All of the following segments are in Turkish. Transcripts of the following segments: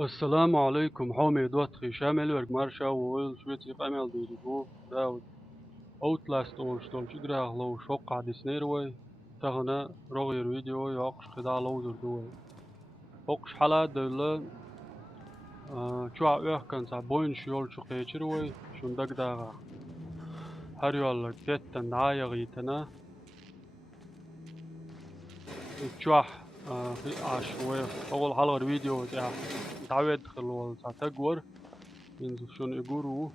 السلام عليكم حامد واتخي شامل ورقمارشا وويل شويتي قامل ديريبو داود اوتلاست اورشتول شجرا لو شوق عدي سنيروي تغنى رغير فيديو يوقش قدا لوزر دوي اوقش حلا دولا شوع اوه كان سابوين شيول شقيتشروي شندق داغا هريول كتن دعايا غيتنا تشوح في عشوي اول حلقة الفيديو تعود خلوال تقور ينزل شون يقولوا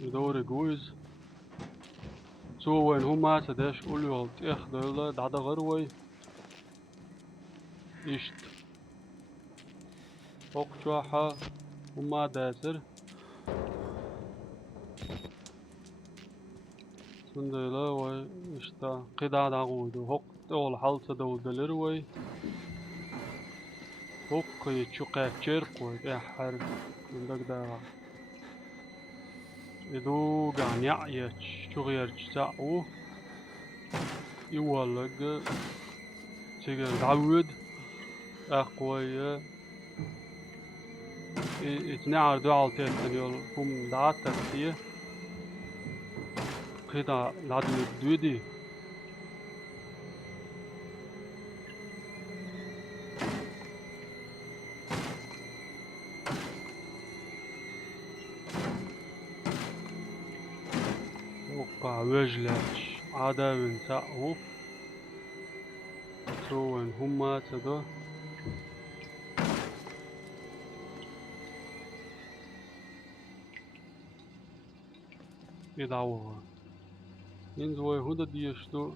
يدور جويز سو وين هما سداش قولوا تيخ دولا دعدا غروي إشت وقتوحا هما داسر سندلا وي إشتا قدا داغودو هق دول حالسا دول دلروي هق يتشوقا تشيرقوي إحر سندك داغا إدو غانيا يتش شغيرش ساعو يوالق تيجي دعود أقوي اتنعر دو عالتين تنيول هم دعات تكتيه قيدا لعدو الدودي وقع وجلش عدا ونساقو سوين هما تدو يدعوها ينزوي هودا ديشتو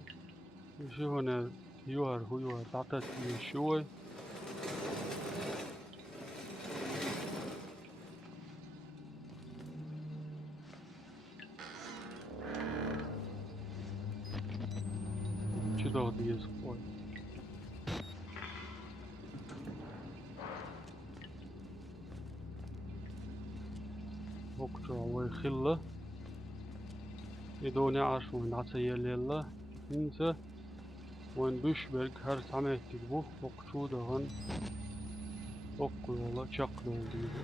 يشوفنا هيوهر تعطت يشوي شدو ديش قوي وقتو عوي خلة يدوني عشو نعطي يليلا ننسى وين بيشبرك هر سعميت تجبو وقتو دهن وقو والله شق ديبو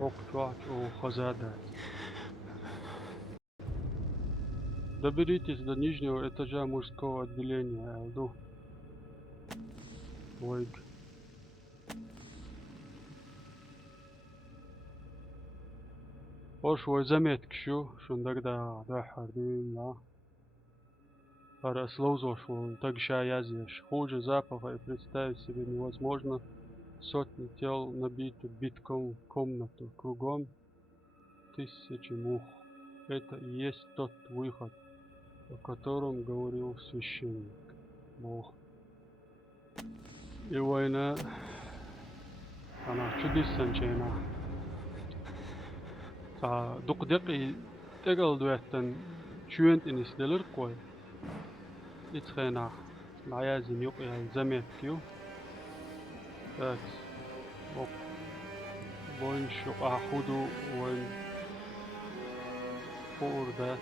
وقتو عشو خزادات Доберитесь до нижнего этажа мужского отделения, Алду. Ойг. Ош вой заметки шундак да хардин да. Расслоузош вон так шаязеш. Хуже запаха и представить себе невозможно. Сотни тел набиты битком комнату. Кругом тысячи мух. Это и есть тот выход, о котором говорил священник. Бог. И война, она чудесная. Дук дقي تقل دواتن شوينت إنس دلر قوي. إتخينا العيازين يقيا زميت كيو. تاكس بوك بوين شوق أحودو وين فور ذات.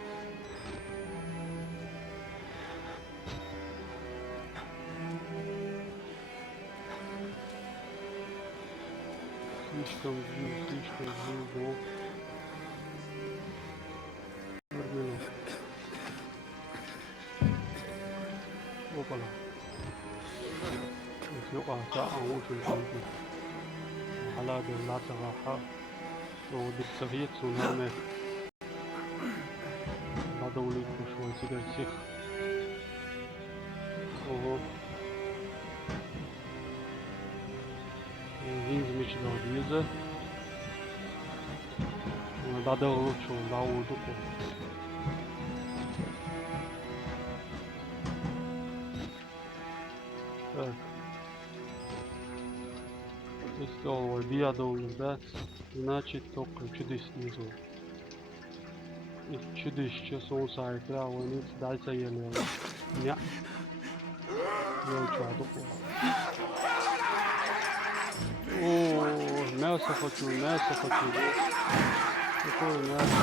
слишком жил. Опа-на. يقع ساعة وصل شوي على لا صراحة ودكتورية سونامي بعد وليد شوي سيجار سيخ وهو هينز مش داديزة بعد وليد شو داودو Если он объедал ребят, значит только чудесный звук. И чудище солнца игра, он не дальше ели. Ня. Я учаду. О, мясо хочу. Какое мясо?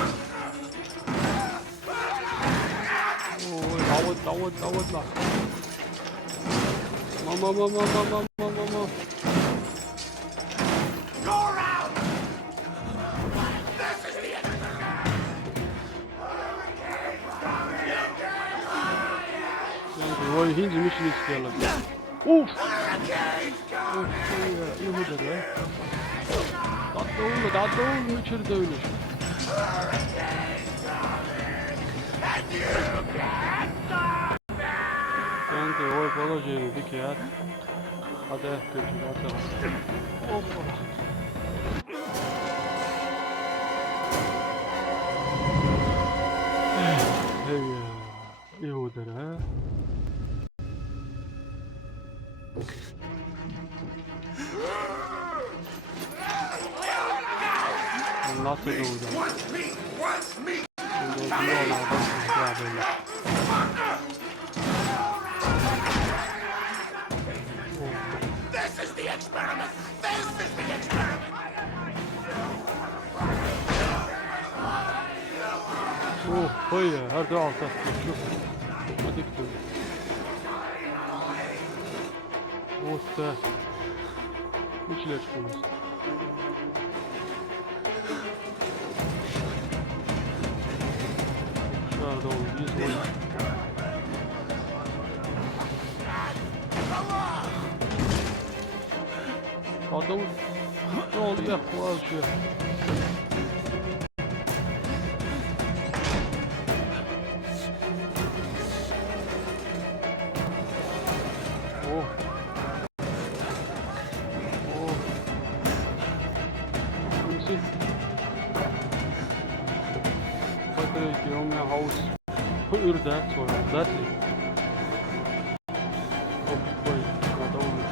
Ой, давай. Ama. Yani vay hinci mişini istiyorlar. Uf! Of ya, iyi bu da be. Tatlı oğlum içeride öyle. Kanka oy положение dikkat. Hadi götür hadi. Hoppa. Hey ya, iyi bu da ha. Nasıl oldu? Şimdi ne oldu? This is the experiment! This is the experiment! Oh, koy ya, her de alta. Çok. Hadi gidelim. Osta. İçine çıkıyoruz. Dışarıda olacağız. Adam ne oluyor? Vay şu. Oh. Oh. Kimse. Bakın ki o Haus. Hur där så jag där till. Och oj, vad dåligt.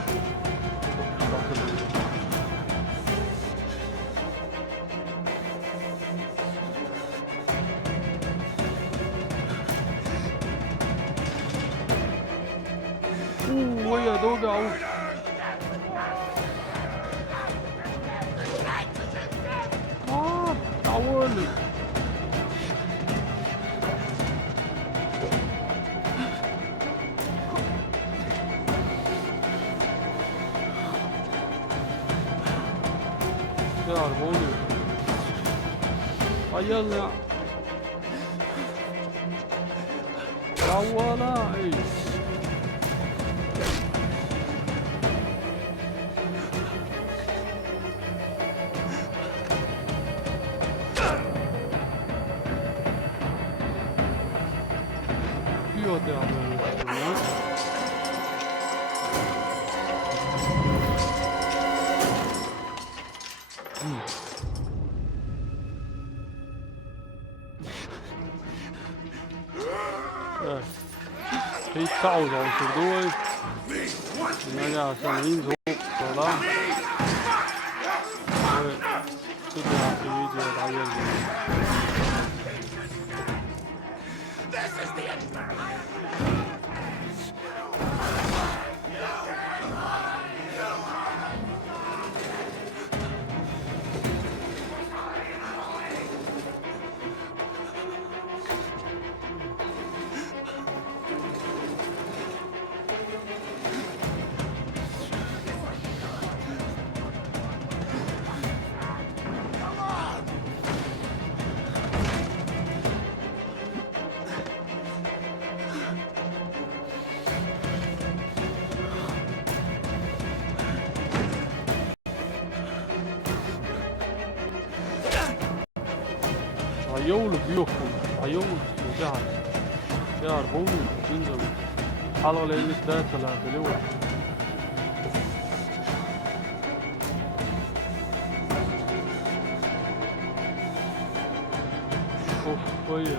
Oj, jag dog av. Tavul. Ya ne oluyor? Ayıl ya. Tavala. Ey. Diyor da ya. Evet. Şey sağ olsun şurada. Ne ya sen in zo sola. Evet. Şurada video daha yazıyor. This is the experiment! Ayol biokum. Ayol jahar. Jahar bolu. Şimdi. Halva elini dağıtılar biliyor musun? Of vay ya.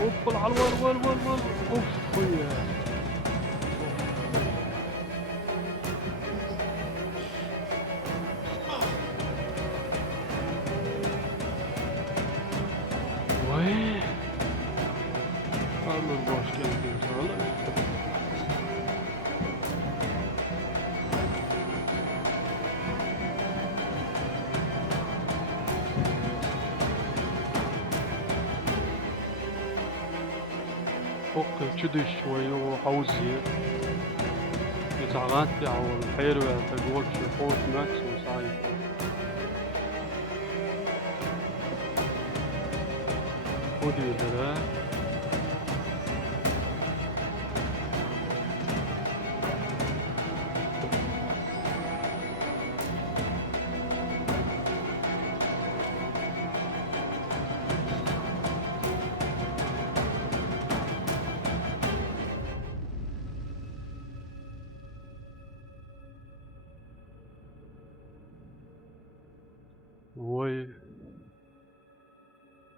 Hoppa halva var. Of vay ya. Vay. Alır boş geldin sonra. فوق تشدش شوية وحوزي يتعغنت أو الحيروة تقول شفوت ماكس وصايد خدي هذا وي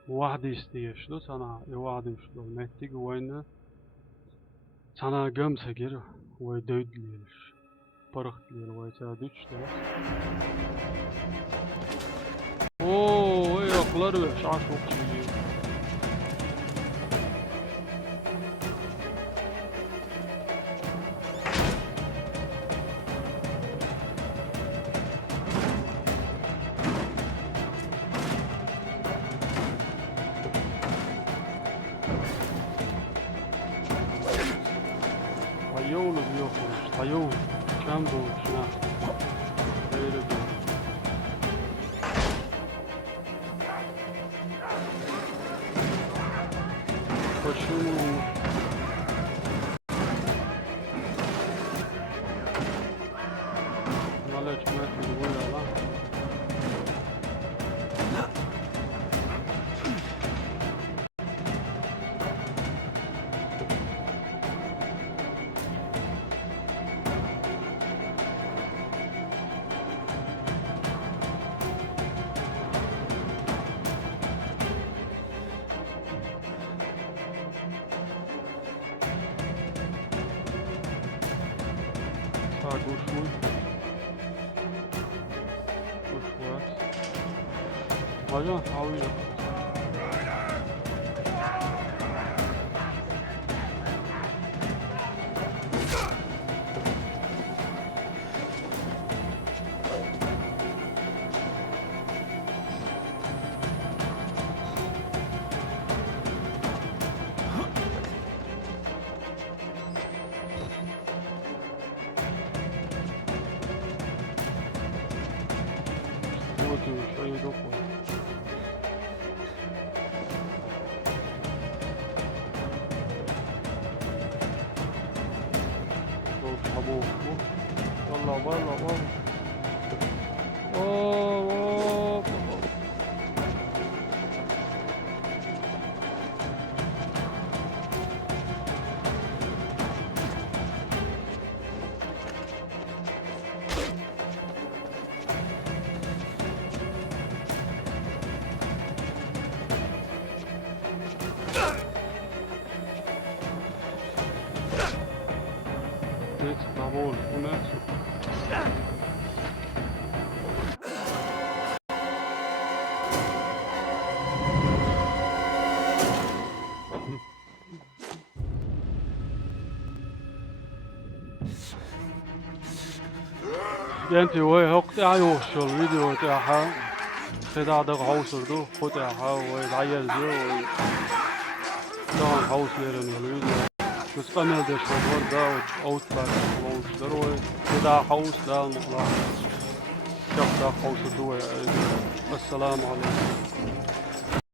واحد يستيشلو sana واحد يشلو متيج وين sana gömse gir ve döydüler parıktılar ve sadüçler ooo ayaklar ve şaş okşuyor Hayolu yokmuş, hayol, çam doğmuş ha. Böyle bir. Koşun. Valla çömek bir bu ya lan. Sağ koşun. Koş var. Hocam havıyor. Şöyle yok mu? Çok çabuk bu. Valla valla. Oo. Evet, bravo, bu ne? Gente, وي هقطع يوش الفيديو تاعها خدع دغ حوصردو قطعها ويتعير ديو طبعا حوص ليرن الفيديو بس قنال ديش الور دا اوتلاك ووشتر وخدع حوص لا نقلع شخص حوصردو السلام عليكم